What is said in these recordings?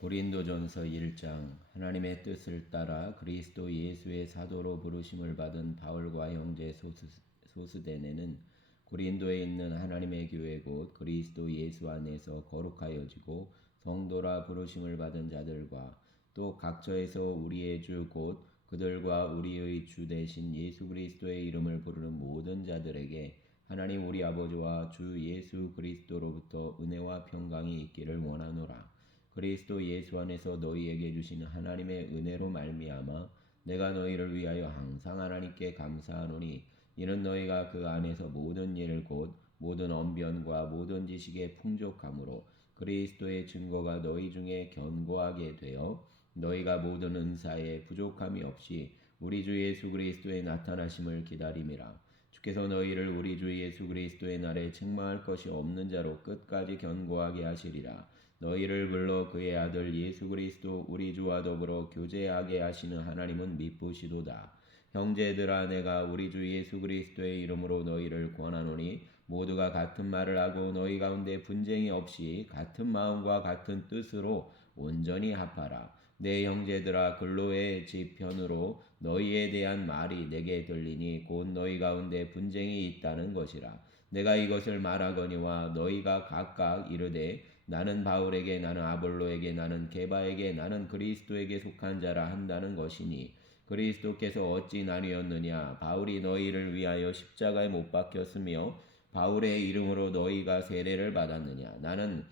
고린도전서 1장. 하나님의 뜻을 따라 그리스도 예수의 사도로 부르심을 받은 바울과 형제 소스데네는 고린도에 있는 하나님의 교회 곧 그리스도 예수 안에서 거룩하여지고 성도라 부르심을 받은 자들과 또 각처에서 우리의 주 곧 그들과 우리의 주 되신 예수 그리스도의 이름을 부르는 모든 자들에게 하나님 우리 아버지와 주 예수 그리스도로부터 은혜와 평강이 있기를 원하노라. 그리스도 예수 안에서 너희에게 주시는 하나님의 은혜로 말미암아 내가 너희를 위하여 항상 하나님께 감사하노니 이는 너희가 그 안에서 모든 일을 곧 모든 언변과 모든 지식의 풍족함으로 그리스도의 증거가 너희 중에 견고하게 되어 너희가 모든 은사에 부족함이 없이 우리 주 예수 그리스도의 나타나심을 기다림이라. 주께서 너희를 우리 주 예수 그리스도의 날에 책망할 것이 없는 자로 끝까지 견고하게 하시리라. 너희를 불러 그의 아들 예수 그리스도 우리 주와 더불어 교제하게 하시는 하나님은 미쁘시도다. 형제들아, 내가 우리 주 예수 그리스도의 이름으로 너희를 권하노니 모두가 같은 말을 하고 너희 가운데 분쟁이 없이 같은 마음과 같은 뜻으로 온전히 합하라. 내 형제들아, 근로의 지편으로 너희에 대한 말이 내게 들리니 곧 너희 가운데 분쟁이 있다는 것이라. 내가 이것을 말하거니와 너희가 각각 이르되 나는 바울에게, 나는 아볼로에게, 나는 게바에게, 나는 그리스도에게 속한 자라 한다는 것이니 그리스도께서 어찌 나뉘었느냐? 바울이 너희를 위하여 십자가에 못 박혔으며 바울의 이름으로 너희가 세례를 받았느냐? 나는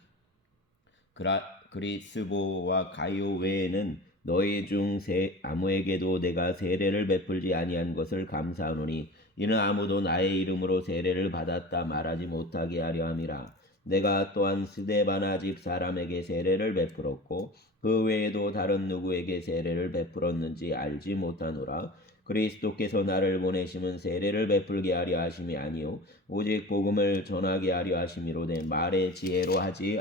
그리스보와 가이오 외에는 너희 중 아무에게도 내가 세례를 베풀지 아니한 것을 감사하노니 이는 아무도 나의 이름으로 세례를 받았다 말하지 못하게 하려 함이라. 내가 또한 스데바나 집 사람에게 세례를 베풀었고 그 외에도 다른 누구에게 세례를 베풀었는지 알지 못하노라. 그리스도께서 나를 보내심은 세례를 베풀게 하려 하심이 아니요 오직 복음을 전하게 하려 하심이로되 말의 지혜로 하지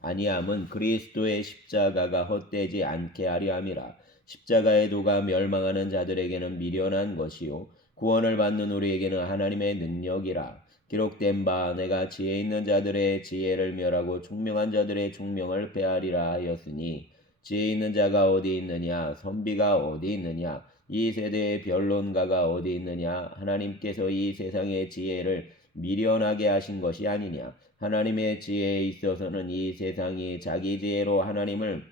아니함은 그리스도의 십자가가 헛되지 않게 하려 함이라. 십자가의 도가 멸망하는 자들에게는 미련한 것이요 구원을 받는 우리에게는 하나님의 능력이라. 기록된 바 내가 지혜 있는 자들의 지혜를 멸하고 총명한 자들의 총명을 빼앗으리라 하였으니 지혜 있는 자가 어디 있느냐? 선비가 어디 있느냐? 이 세대의 변론가가 어디 있느냐? 하나님께서 이 세상의 지혜를 미련하게 하신 것이 아니냐? 하나님의 지혜에 있어서는 이 세상이 자기 지혜로 하나님을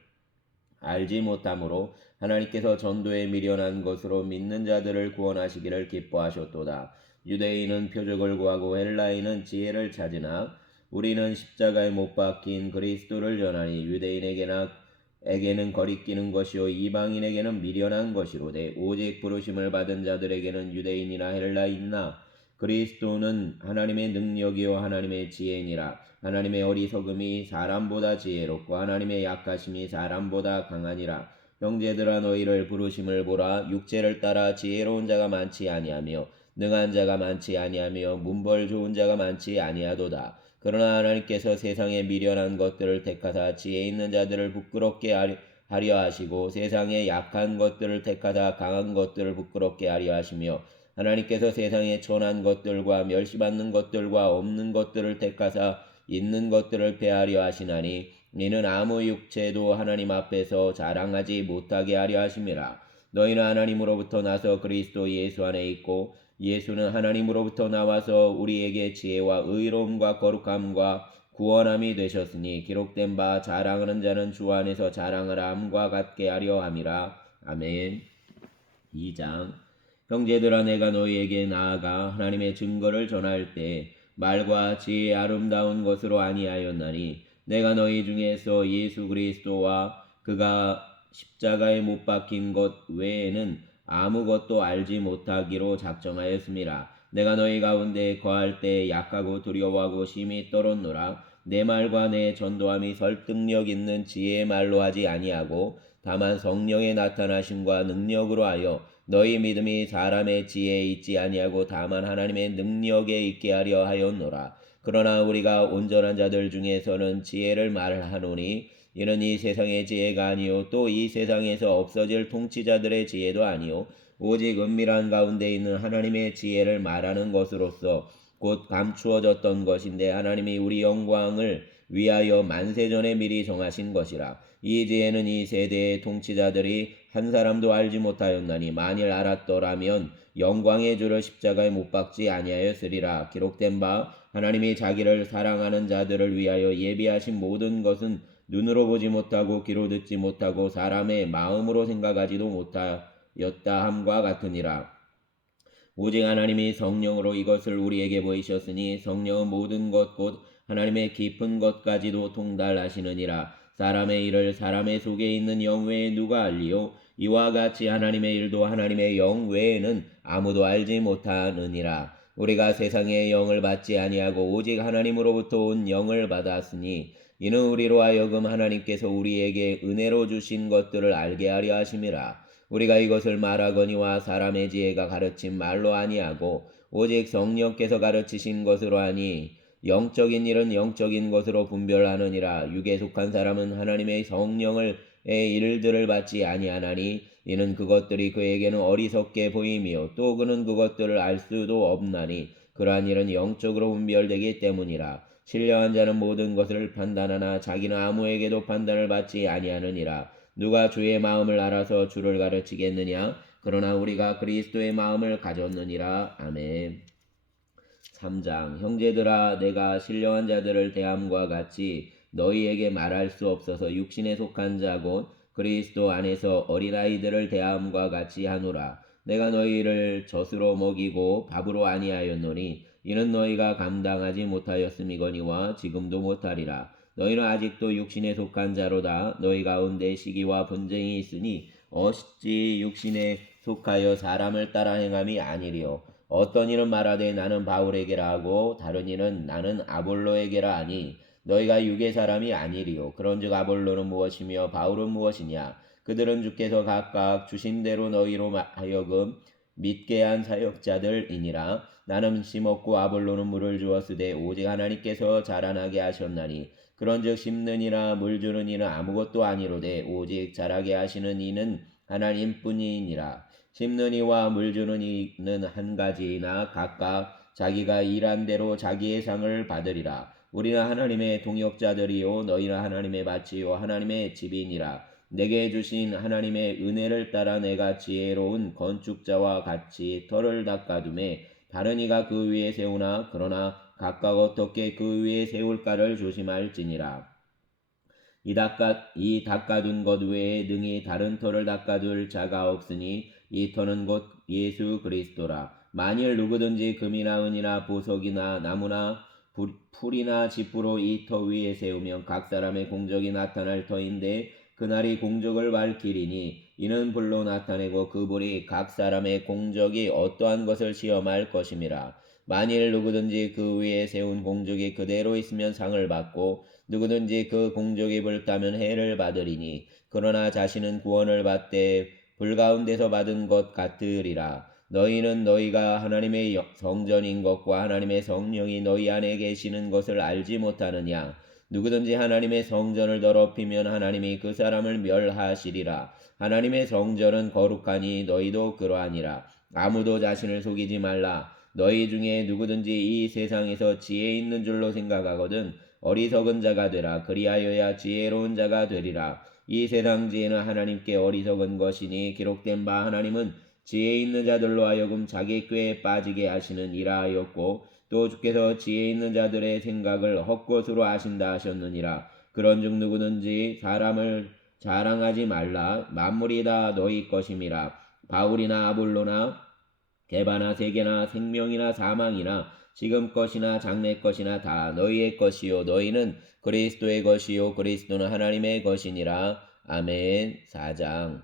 알지 못하므로 하나님께서 전도에 미련한 것으로 믿는 자들을 구원하시기를 기뻐하셨도다. 유대인은 표적을 구하고 헬라인은 지혜를 찾으나 우리는 십자가에 못 박힌 그리스도를 전하니 유대인에게는 거리끼는 것이요 이방인에게는 미련한 것이로되 오직 부르심을 받은 자들에게는 유대인이나 헬라인이나 그리스도는 하나님의 능력이요 하나님의 지혜니라. 하나님의 어리석음이 사람보다 지혜롭고 하나님의 약하심이 사람보다 강하니라. 형제들아, 너희를 부르심을 보라. 육체를 따라 지혜로운 자가 많지 아니하며 능한 자가 많지 아니하며 문벌 좋은 자가 많지 아니하도다. 그러나 하나님께서 세상의 미련한 것들을 택하사 지혜 있는 자들을 부끄럽게 하려 하시고 세상의 약한 것들을 택하사 강한 것들을 부끄럽게 하려 하시며 하나님께서 세상의 천한 것들과 멸시받는 것들과 없는 것들을 택하사 있는 것들을 폐하려 하시나니 이는 아무 육체도 하나님 앞에서 자랑하지 못하게 하려 하심이라. 너희는 하나님으로부터 나서 그리스도 예수 안에 있고 예수는 하나님으로부터 나와서 우리에게 지혜와 의로움과 거룩함과 구원함이 되셨으니 기록된 바 자랑하는 자는 주 안에서 자랑을 함과 같게 하려 함이라. 아멘. 2장. 형제들아, 내가 너희에게 나아가 하나님의 증거를 전할 때 말과 지혜의 아름다운 것으로 아니하였나니 내가 너희 중에서 예수 그리스도와 그가 십자가에 못 박힌 것 외에는 아무것도 알지 못하기로 작정하였음이라. 내가 너희 가운데 거할 때 약하고 두려워하고 심히 떨었노라. 내 말과 내 전도함이 설득력 있는 지혜의 말로 하지 아니하고 다만 성령의 나타나심과 능력으로 하여 너희 믿음이 사람의 지혜에 있지 아니하고 다만 하나님의 능력에 있게 하려 하였노라. 그러나 우리가 온전한 자들 중에서는 지혜를 말하노니 이는 이 세상의 지혜가 아니요 또 이 세상에서 없어질 통치자들의 지혜도 아니요 오직 은밀한 가운데 있는 하나님의 지혜를 말하는 것으로서 곧 감추어졌던 것인데 하나님이 우리 영광을 위하여 만세전에 미리 정하신 것이라. 이 지혜는 이 세대의 통치자들이 한 사람도 알지 못하였나니 만일 알았더라면 영광의 주를 십자가에 못 박지 아니하였으리라. 기록된 바 하나님이 자기를 사랑하는 자들을 위하여 예비하신 모든 것은 눈으로 보지 못하고 귀로 듣지 못하고 사람의 마음으로 생각하지도 못하였다 함과 같으니라. 오직 하나님이 성령으로 이것을 우리에게 보이셨으니 성령은 모든 것 곧 하나님의 깊은 것까지도 통달하시느니라. 사람의 일을 사람의 속에 있는 영 외에 누가 알리요? 이와 같이 하나님의 일도 하나님의 영 외에는 아무도 알지 못하느니라. 우리가 세상의 영을 받지 아니하고 오직 하나님으로부터 온 영을 받았으니 이는 우리로 하여금 하나님께서 우리에게 은혜로 주신 것들을 알게 하려 하심이라. 우리가 이것을 말하거니와 사람의 지혜가 가르친 말로 아니하고 오직 성령께서 가르치신 것으로 하니 영적인 일은 영적인 것으로 분별하느니라. 육에 속한 사람은 하나님의 성령의 일들을 받지 아니하나니 이는 그것들이 그에게는 어리석게 보이며 또 그는 그것들을 알 수도 없나니 그러한 일은 영적으로 분별되기 때문이라. 신령한 자는 모든 것을 판단하나 자기는 아무에게도 판단을 받지 아니하느니라. 누가 주의 마음을 알아서 주를 가르치겠느냐? 그러나 우리가 그리스도의 마음을 가졌느니라. 아멘. 3장. 형제들아, 내가 신령한 자들을 대함과 같이 너희에게 말할 수 없어서 육신에 속한 자 곧 그리스도 안에서 어린아이들을 대함과 같이 하노라. 내가 너희를 젖으로 먹이고 밥으로 아니하였노니 이는 너희가 감당하지 못하였음이거니와 지금도 못하리라. 너희는 아직도 육신에 속한 자로다. 너희 가운데 시기와 분쟁이 있으니 어찌 육신에 속하여 사람을 따라 행함이 아니리요. 어떤 이는 말하되 나는 바울에게라 하고 다른 이는 나는 아볼로에게라 하니 너희가 육의 사람이 아니리요. 그런즉 아볼로는 무엇이며 바울은 무엇이냐? 그들은 주께서 각각 주신 대로 너희로 하여금 믿게 한 사역자들이니라. 나는 심었고 아볼로는 물을 주었으되 오직 하나님께서 자라나게 하셨나니 그런즉 심는 이나 물 주는 이는 아무것도 아니로되 오직 자라게 하시는 이는 하나님뿐이니라. 심는 이와 물 주는 이는 한 가지이나 각각 자기가 일한 대로 자기의 상을 받으리라. 우리는 하나님의 동역자들이요 너희는 하나님의 밭이요 하나님의 집이니라. 내게 주신 하나님의 은혜를 따라 내가 지혜로운 건축자와 같이 터를 닦아두매 다른 이가 그 위에 세우나 그러나 각각 어떻게 그 위에 세울까를 조심할지니라. 이 닦아둔 것 외에 능히 다른 터를 닦아둘 자가 없으니 이 터는 곧 예수 그리스도라. 만일 누구든지 금이나 은이나 보석이나 나무나 풀이나 지푸로 이 터 위에 세우면 각 사람의 공적이 나타날 터인데 그날이 공적을 밝히리니 이는 불로 나타내고 그 불이 각 사람의 공적이 어떠한 것을 시험할 것임이라. 만일 누구든지 그 위에 세운 공적이 그대로 있으면 상을 받고 누구든지 그 공적이 불타면 해를 받으리니 그러나 자신은 구원을 받되 불 가운데서 받은 것 같으리라. 너희는 너희가 하나님의 성전인 것과 하나님의 성령이 너희 안에 계시는 것을 알지 못하느냐? 누구든지 하나님의 성전을 더럽히면 하나님이 그 사람을 멸하시리라. 하나님의 성전은 거룩하니 너희도 그러하니라. 아무도 자신을 속이지 말라. 너희 중에 누구든지 이 세상에서 지혜 있는 줄로 생각하거든 어리석은 자가 되라. 그리하여야 지혜로운 자가 되리라. 이 세상 지혜는 하나님께 어리석은 것이니 기록된 바 하나님은 지혜 있는 자들로 하여금 자기 꾀에 빠지게 하시는 이라 하였고 또 주께서 지혜 있는 자들의 생각을 헛것으로 하신다 하셨느니라. 그런즉 누구든지 사람을 자랑하지 말라. 만물이 다 너희 것임이라. 바울이나 아볼로나 개바나 세계나 생명이나 사망이나 지금 것이나 장래 것이나 다 너희의 것이요 너희는 그리스도의 것이요 그리스도는 하나님의 것이니라. 아멘. 4장.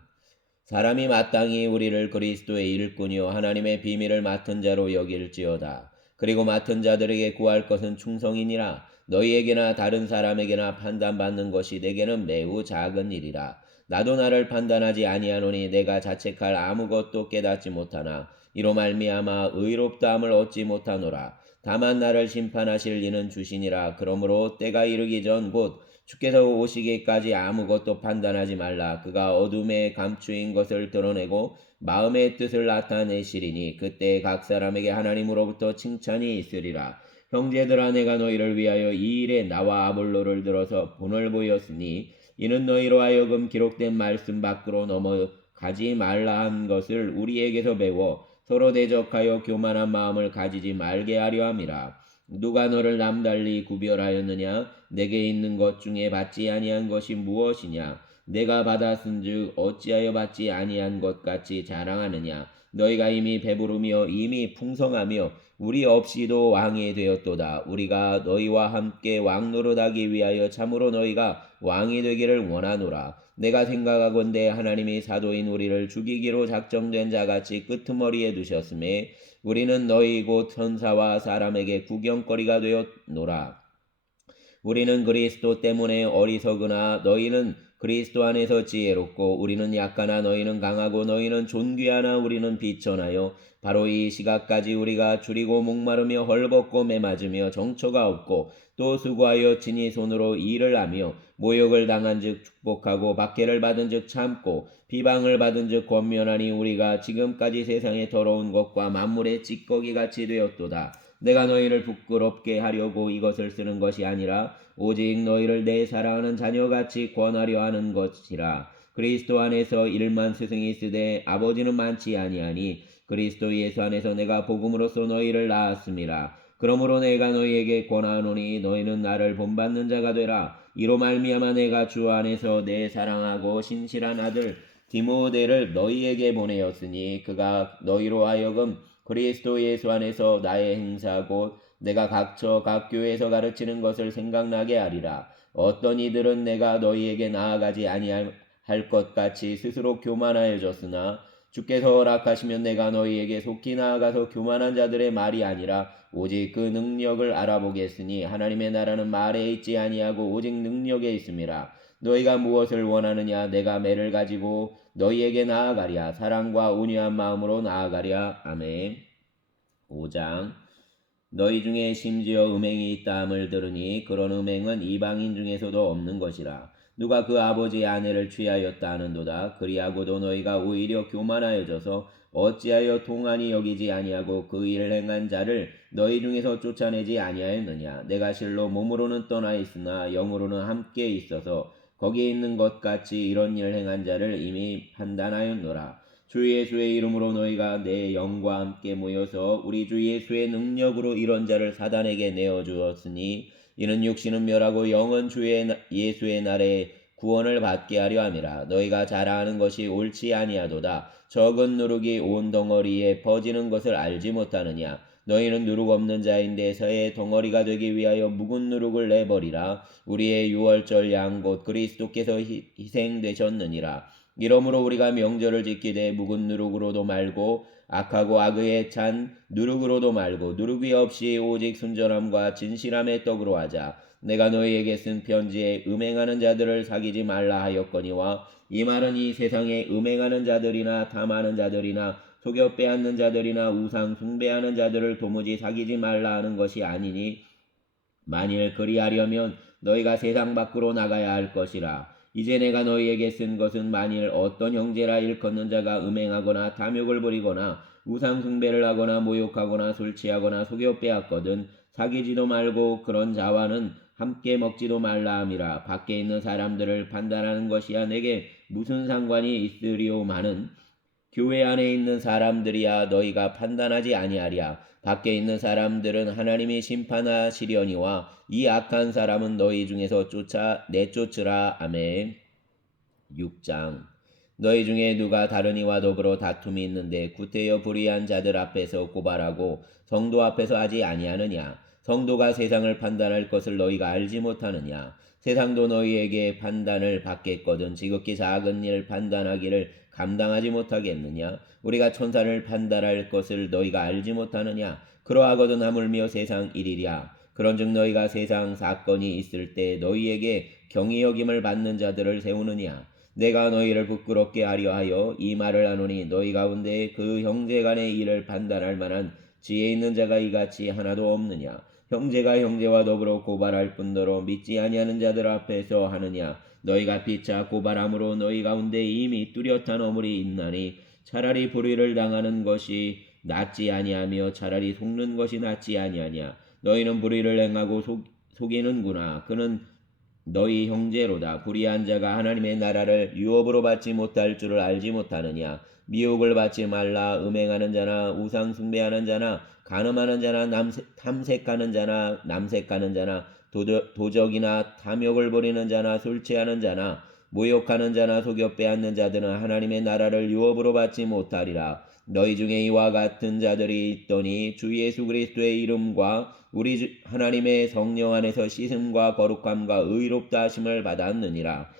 사람이 마땅히 우리를 그리스도의 일꾼이요 하나님의 비밀을 맡은 자로 여길지어다. 그리고 맡은 자들에게 구할 것은 충성이니라. 너희에게나 다른 사람에게나 판단받는 것이 내게는 매우 작은 일이라. 나도 나를 판단하지 아니하노니 내가 자책할 아무것도 깨닫지 못하나 이로 말미암아 의롭다함을 얻지 못하노라. 다만 나를 심판하실 이는 주시니라. 그러므로 때가 이르기 전 곧 주께서 오시기까지 아무것도 판단하지 말라. 그가 어둠에 감추인 것을 드러내고 마음의 뜻을 나타내시리니 그때 각 사람에게 하나님으로부터 칭찬이 있으리라. 형제들아, 내가 너희를 위하여 이 일에 나와 아볼로를 들어서 본을 보였으니 이는 너희로 하여금 기록된 말씀 밖으로 넘어가지 말라 한 것을 우리에게서 배워 서로 대적하여 교만한 마음을 가지지 말게 하려 함이라. 누가 너를 남달리 구별하였느냐? 내게 있는 것 중에 받지 아니한 것이 무엇이냐? 내가 받았은즉 어찌하여 받지 아니한 것 같이 자랑하느냐? 너희가 이미 배부르며 이미 풍성하며 우리 없이도 왕이 되었도다. 우리가 너희와 함께 왕 노릇하기 위하여 참으로 너희가 왕이 되기를 원하노라. 내가 생각하건대 하나님이 사도인 우리를 죽이기로 작정된 자같이 끄트머리에 두셨음에 우리는 너희 곧 천사와 사람에게 구경거리가 되었노라. 우리는 그리스도 때문에 어리석으나 너희는 그리스도 안에서 지혜롭고 우리는 약하나 너희는 강하고 너희는 존귀하나 우리는 비천하여 바로 이 시각까지 우리가 줄이고 목마르며 헐벗고 매맞으며 정처가 없고 또 수고하여 친히 손으로 일을 하며 모욕을 당한즉 축복하고 박해를 받은즉 참고 비방을 받은즉 권면하니 우리가 지금까지 세상의 더러운 것과 만물의 찌꺼기같이 되었도다. 내가 너희를 부끄럽게 하려고 이것을 쓰는 것이 아니라 오직 너희를 내 사랑하는 자녀같이 권하려 하는 것이라. 그리스도 안에서 일만 스승이 있으되 아버지는 많지 아니하니 그리스도 예수 안에서 내가 복음으로써 너희를 낳았음이라. 그러므로 내가 너희에게 권하노니 너희는 나를 본받는 자가 되라. 이로 말미암아 내가 주 안에서 내 사랑하고 신실한 아들 디모데를 너희에게 보내었으니 그가 너희로 하여금 그리스도 예수 안에서 나의 행사고 내가 각처 각 교회에서 가르치는 것을 생각나게 하리라. 어떤 이들은 내가 너희에게 나아가지 아니할 것 같이 스스로 교만하여졌으나 주께서 허락하시면 내가 너희에게 속히 나아가서 교만한 자들의 말이 아니라 오직 그 능력을 알아보겠으니 하나님의 나라는 말에 있지 아니하고 오직 능력에 있음이라. 너희가 무엇을 원하느냐? 내가 매를 가지고 너희에게 나아가랴. 사랑과 온유한 마음으로 나아가랴. 아멘. 5장. 너희 중에 심지어 음행이 있다함을 들으니 그런 음행은 이방인 중에서도 없는 것이라. 누가 그 아버지의 아내를 취하였다 하는도다. 그리하고도 너희가 오히려 교만하여져서 어찌하여 통한이 여기지 아니하고 그 일을 행한 자를 너희 중에서 쫓아내지 아니하였느냐. 내가 실로 몸으로는 떠나 있으나 영으로는 함께 있어서 거기에 있는 것 같이 이런 일을 행한 자를 이미 판단하였노라. 주 예수의 이름으로 너희가 내 영과 함께 모여서 우리 주 예수의 능력으로 이런 자를 사단에게 내어주었으니 이는 육신은 멸하고 영은 주 예수의 날에 구원을 받게 하려 함이라. 너희가 자랑하는 것이 옳지 아니하도다. 적은 누룩이 온 덩어리에 퍼지는 것을 알지 못하느냐. 너희는 누룩 없는 자인데 서의 덩어리가 되기 위하여 묵은 누룩을 내버리라. 우리의 유월절 양 곧 그리스도께서 희생되셨느니라. 이러므로 우리가 명절을 지키되 묵은 누룩으로도 말고 악하고 악의에 찬 누룩으로도 말고 누룩이 없이 오직 순전함과 진실함의 떡으로 하자. 내가 너희에게 쓴 편지에 음행하는 자들을 사귀지 말라 하였거니와 이 말은 이 세상에 음행하는 자들이나 탐하는 자들이나 속여 빼앗는 자들이나 우상 숭배하는 자들을 도무지 사귀지 말라 하는 것이 아니니 만일 그리하려면 너희가 세상 밖으로 나가야 할 것이라. 이제 내가 너희에게 쓴 것은 만일 어떤 형제라 일컫는 자가 음행하거나 탐욕을 부리거나 우상 숭배를 하거나 모욕하거나 술 취하거나 속여 빼앗거든 사귀지도 말고 그런 자와는 함께 먹지도 말라 함이라. 밖에 있는 사람들을 판단하는 것이야 내게 무슨 상관이 있으리오마는 교회 안에 있는 사람들이야 너희가 판단하지 아니하랴. 밖에 있는 사람들은 하나님이 심판하시려니와 이 악한 사람은 너희 중에서 내쫓으라. 아멘. 6장. 너희 중에 누가 다른 이와 더불어 다툼이 있는데 구태여 불의한 자들 앞에서 고발하고 성도 앞에서 하지 아니하느냐. 성도가 세상을 판단할 것을 너희가 알지 못하느냐. 세상도 너희에게 판단을 받겠거든 지극히 작은 일 판단하기를 감당하지 못하겠느냐. 우리가 천사를 판단할 것을 너희가 알지 못하느냐. 그러하거든 하물며 세상 일이랴. 그런즉 너희가 세상 사건이 있을 때 너희에게 경히 여김을 받는 자들을 세우느냐. 내가 너희를 부끄럽게 하려 하여 이 말을 하노니 너희 가운데 그 형제 간의 일을 판단할 만한 지혜 있는 자가 이같이 하나도 없느냐. 형제가 형제와 더불어 고발할 뿐더러 믿지 아니하는 자들 앞에서 하느냐. 너희가 피차 고발함으로 너희 가운데 이미 뚜렷한 어물이 있나니 차라리 불의를 당하는 것이 낫지 아니하며 차라리 속는 것이 낫지 아니하냐. 너희는 불의를 행하고 속이는구나. 그는 너희 형제로다. 불의한 자가 하나님의 나라를 유업으로 받지 못할 줄을 알지 못하느냐. 미혹을 받지 말라. 음행하는 자나 우상 숭배하는 자나 간음하는 자나 탐색하는 자나 남색하는 자나 도적이나 탐욕을 부리는 자나 술 취하는 자나 모욕하는 자나 속여 빼앗는 자들은 하나님의 나라를 유업으로 받지 못하리라. 너희 중에 이와 같은 자들이 있더니 주 예수 그리스도의 이름과 우리 하나님의 성령 안에서 씻음과 거룩함과 의롭다 하심을 받았느니라.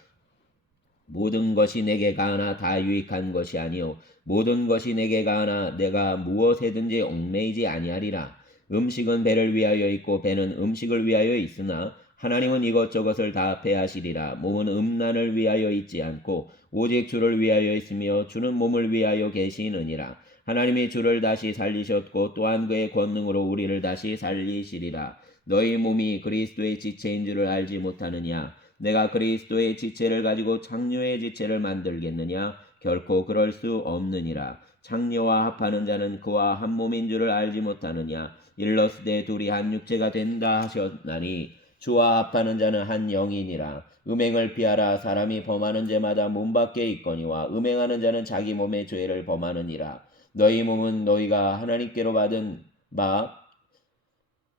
모든 것이 내게 가하나 다 유익한 것이 아니요 모든 것이 내게 가하나 내가 무엇에든지 얽매이지 아니하리라. 음식은 배를 위하여 있고 배는 음식을 위하여 있으나 하나님은 이것저것을 다 패하시리라. 몸은 음란을 위하여 있지 않고 오직 주를 위하여 있으며 주는 몸을 위하여 계시느니라. 하나님이 주를 다시 살리셨고 또한 그의 권능으로 우리를 다시 살리시리라. 너희 몸이 그리스도의 지체인 줄을 알지 못하느냐. 내가 그리스도의 지체를 가지고 창녀의 지체를 만들겠느냐? 결코 그럴 수 없느니라. 창녀와 합하는 자는 그와 한 몸인 줄을 알지 못하느냐? 일러스되 둘이 한 육체가 된다 하셨나니 주와 합하는 자는 한 영이니라. 음행을 피하라. 사람이 범하는 죄마다 몸 밖에 있거니와 음행하는 자는 자기 몸의 죄를 범하느니라. 너희 몸은 너희가 하나님께로 받은 바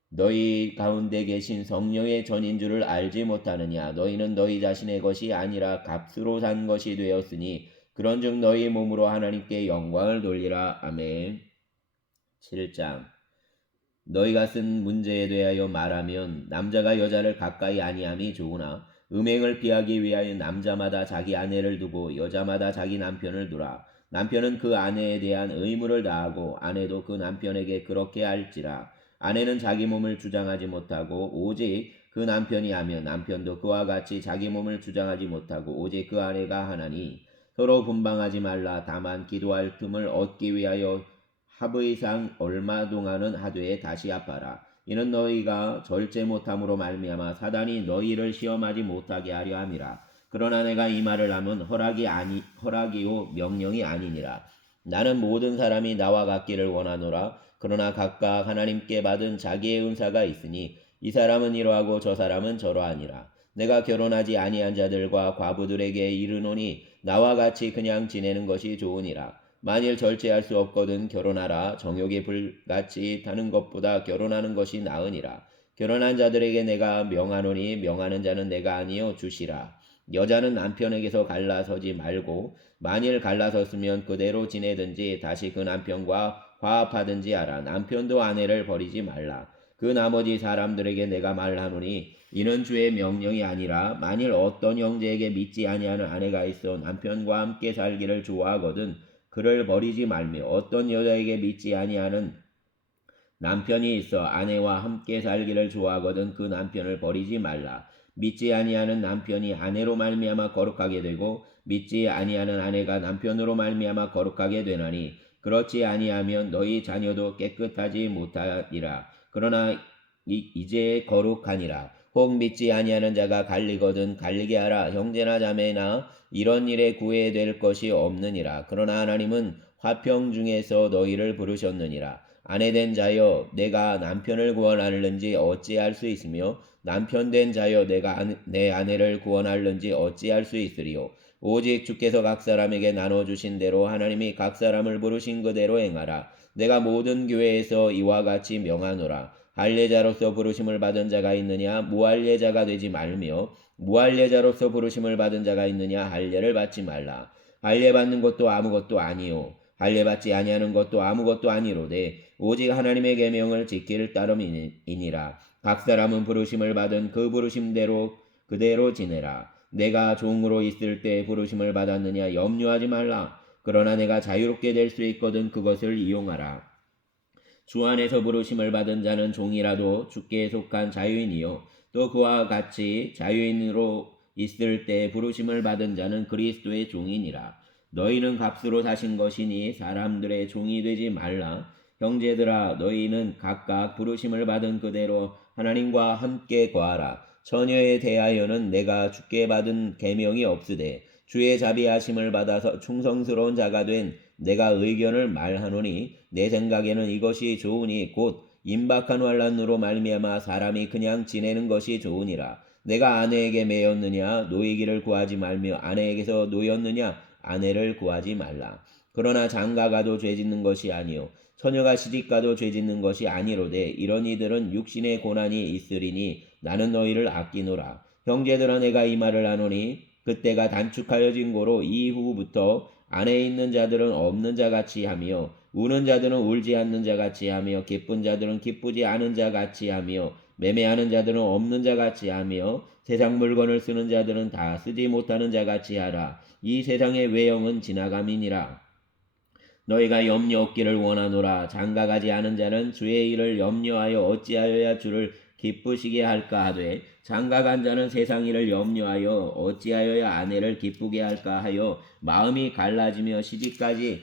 너희 가운데 계신 성령의 전인 줄을 알지 못하느냐. 너희는 너희 자신의 것이 아니라 값으로 산 것이 되었으니 그런즉 너희 몸으로 하나님께 영광을 돌리라. 아멘. 7장. 너희가 쓴 문제에 대하여 말하면 남자가 여자를 가까이 아니함이 좋으나 음행을 피하기 위하여 남자마다 자기 아내를 두고 여자마다 자기 남편을 두라. 남편은 그 아내에 대한 의무를 다하고 아내도 그 남편에게 그렇게 할지라. 아내는 자기 몸을 주장하지 못하고 오직 그 남편이 하면 남편도 그와 같이 자기 몸을 주장하지 못하고 오직 그 아내가 하나니 서로 분방하지 말라. 다만 기도할 틈을 얻기 위하여 합의상 얼마 동안은 하되 다시 합하라. 이는 너희가 절제 못함으로 말미암아 사단이 너희를 시험하지 못하게 하려 함이라. 그러나 내가 이 말을 하면 허락이요 명령이 아니니라. 나는 모든 사람이 나와 같기를 원하노라. 그러나 각각 하나님께 받은 자기의 은사가 있으니 이 사람은 이러하고 저 사람은 저러하니라. 내가 결혼하지 아니한 자들과 과부들에게 이르노니 나와 같이 그냥 지내는 것이 좋으니라. 만일 절제할 수 없거든 결혼하라. 정욕이 불같이 타는 것보다 결혼하는 것이 나으니라. 결혼한 자들에게 내가 명하노니 명하는 자는 내가 아니요 주시라. 여자는 남편에게서 갈라서지 말고 만일 갈라섰으면 그대로 지내든지 다시 그 남편과 화합하든지 하라. 남편도 아내를 버리지 말라. 그 나머지 사람들에게 내가 말하노니 이는 주의 명령이 아니라 만일 어떤 형제에게 믿지 아니하는 아내가 있어 남편과 함께 살기를 좋아하거든 그를 버리지 말며 어떤 여자에게 믿지 아니하는 남편이 있어 아내와 함께 살기를 좋아하거든 그 남편을 버리지 말라. 믿지 아니하는 남편이 아내로 말미암아 거룩하게 되고 믿지 아니하는 아내가 남편으로 말미암아 거룩하게 되나니 그렇지 아니하면 너희 자녀도 깨끗하지 못하리라. 그러나 이제 거룩하니라. 혹 믿지 아니하는 자가 갈리거든 갈리게 하라. 형제나 자매나 이런 일에 구애될 것이 없느니라. 그러나 하나님은 화평 중에서 너희를 부르셨느니라. 아내된 자여 내가 남편을 구원하는지 어찌할 수 있으며 남편된 자여 내가 내 아내를 구원하는지 어찌할 수 있으리요. 오직 주께서 각 사람에게 나눠주신 대로 하나님이 각 사람을 부르신 그대로 행하라. 내가 모든 교회에서 이와 같이 명하노라. 할례자로서 부르심을 받은 자가 있느냐 무할례자가 되지 말며 무할례자로서 부르심을 받은 자가 있느냐 할례를 받지 말라. 할례 받는 것도 아무것도 아니요 할례 받지 아니하는 것도 아무것도 아니로되 오직 하나님의 계명을 지킬 따름이니라. 각 사람은 부르심을 받은 그 부르심대로 그대로 지내라. 내가 종으로 있을 때 부르심을 받았느냐 염려하지 말라. 그러나 내가 자유롭게 될 수 있거든 그것을 이용하라. 주 안에서 부르심을 받은 자는 종이라도 주께 속한 자유인이요 또 그와 같이 자유인으로 있을 때 부르심을 받은 자는 그리스도의 종이니라. 너희는 값으로 사신 것이니 사람들의 종이 되지 말라. 형제들아 너희는 각각 부르심을 받은 그대로 하나님과 함께 거하라. 처녀에 대하여는 내가 주께 받은 계명이 없으되 주의 자비하심을 받아서 충성스러운 자가 된 내가 의견을 말하노니 내 생각에는 이것이 좋으니 곧 임박한 환난으로 말미암아 사람이 그냥 지내는 것이 좋으니라. 내가 아내에게 매였느냐 노이기를 구하지 말며 아내에게서 노였느냐 아내를 구하지 말라. 그러나 장가가도 죄짓는 것이 아니요 처녀가 시집가도 죄짓는 것이 아니로되 이런 이들은 육신의 고난이 있으리니 나는 너희를 아끼노라. 형제들아 내가 이 말을 하노니 그때가 단축하여진 고로 이후부터 안에 있는 자들은 없는 자같이 하며 우는 자들은 울지 않는 자같이 하며 기쁜 자들은 기쁘지 않은 자같이 하며 매매하는 자들은 없는 자같이 하며 세상 물건을 쓰는 자들은 다 쓰지 못하는 자같이 하라. 이 세상의 외형은 지나감이니라. 너희가 염려 없기를 원하노라. 장가가지 않은 자는 주의 일을 염려하여 어찌하여야 주를 기쁘시게 할까 하되 장가간 자는 세상 일을 염려하여 어찌하여야 아내를 기쁘게 할까 하여 마음이 갈라지며 시집가지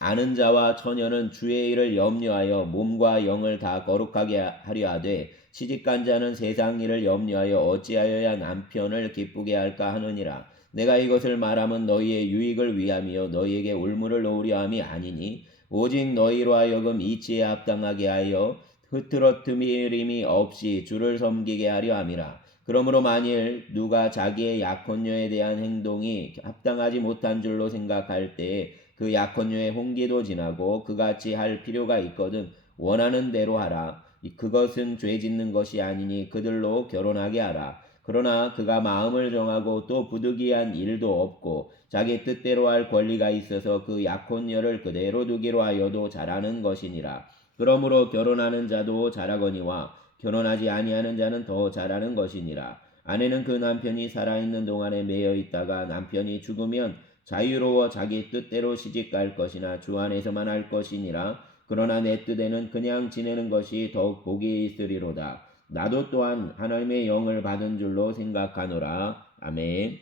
않은 자와 처녀는 주의 일을 염려하여 몸과 영을 다 거룩하게 하려 하되 시집간 자는 세상 일을 염려하여 어찌하여야 남편을 기쁘게 할까 하느니라. 내가 이것을 말하면 너희의 유익을 위함이요 너희에게 울무를 놓으려 함이 아니니 오직 너희로 하여금 이치에 합당하게 하여 흐트러트림이 없이 주를 섬기게 하려 함이라. 그러므로 만일 누가 자기의 약혼녀에 대한 행동이 합당하지 못한 줄로 생각할 때에 그 약혼녀의 홍기도 지나고 그같이 할 필요가 있거든 원하는 대로 하라. 그것은 죄 짓는 것이 아니니 그들로 결혼하게 하라. 그러나 그가 마음을 정하고 또 부득이한 일도 없고 자기 뜻대로 할 권리가 있어서 그 약혼녀를 그대로 두기로 하여도 잘하는 것이니라. 그러므로 결혼하는 자도 잘하거니와 결혼하지 아니하는 자는 더 잘하는 것이니라. 아내는 그 남편이 살아있는 동안에 매여 있다가 남편이 죽으면 자유로워 자기 뜻대로 시집갈 것이나 주 안에서만 할 것이니라. 그러나 내 뜻에는 그냥 지내는 것이 더욱 복이 있으리로다. 나도 또한 하나님의 영을 받은 줄로 생각하노라. 아멘.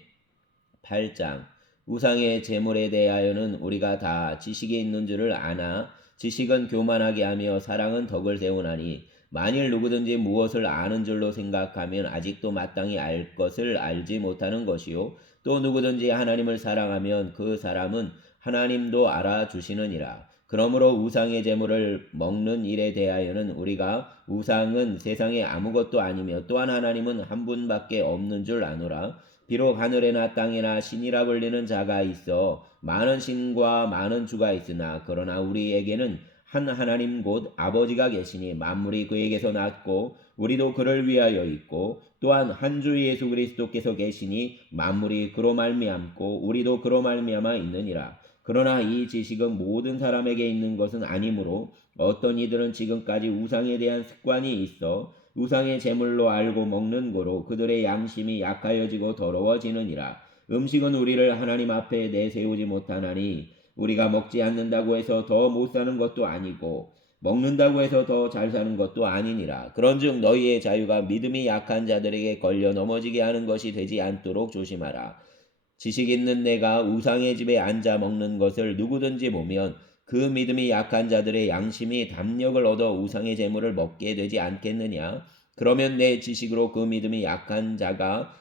8장 우상의 제물에 대하여는 우리가 다 지식이 있는 줄을 아나 지식은 교만하게 하며 사랑은 덕을 세우나니 만일 누구든지 무엇을 아는 줄로 생각하면 아직도 마땅히 알 것을 알지 못하는 것이요 또 누구든지 하나님을 사랑하면 그 사람은 하나님도 알아주시느니라. 그러므로 우상의 제물을 먹는 일에 대하여는 우리가 우상은 세상에 아무것도 아니며 또한 하나님은 한 분밖에 없는 줄 아노라. 비록 하늘에나 땅에나 신이라 불리는 자가 있어 많은 신과 많은 주가 있으나 그러나 우리에게는 한 하나님 곧 아버지가 계시니 만물이 그에게서 났고 우리도 그를 위하여 있고 또한 한 주 예수 그리스도께서 계시니 만물이 그로 말미암고 우리도 그로 말미암아 있느니라. 그러나 이 지식은 모든 사람에게 있는 것은 아니므로 어떤 이들은 지금까지 우상에 대한 습관이 있어 우상의 제물로 알고 먹는 거로 그들의 양심이 약하여지고 더러워지느니라. 음식은 우리를 하나님 앞에 내세우지 못하나니 우리가 먹지 않는다고 해서 더 못 사는 것도 아니고 먹는다고 해서 더 잘 사는 것도 아니니라. 그런즉 너희의 자유가 믿음이 약한 자들에게 걸려 넘어지게 하는 것이 되지 않도록 조심하라. 지식 있는 내가 우상의 집에 앉아 먹는 것을 누구든지 보면 그 믿음이 약한 자들의 양심이 담력을 얻어 우상의 재물을 먹게 되지 않겠느냐. 그러면 내 지식으로 그 믿음이 약한 자가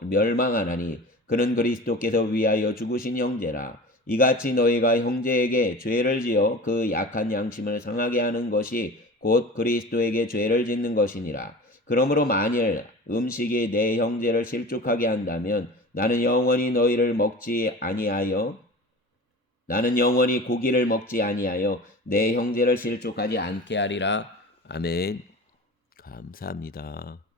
멸망하나니 그는 그리스도께서 위하여 죽으신 형제라. 이같이 너희가 형제에게 죄를 지어 그 약한 양심을 상하게 하는 것이 곧 그리스도에게 죄를 짓는 것이니라. 그러므로 만일 음식이 내 형제를 실족하게 한다면 나는 영원히 고기를 먹지 아니하여 내 형제를 실족하지 않게 하리라. 아멘. 감사합니다.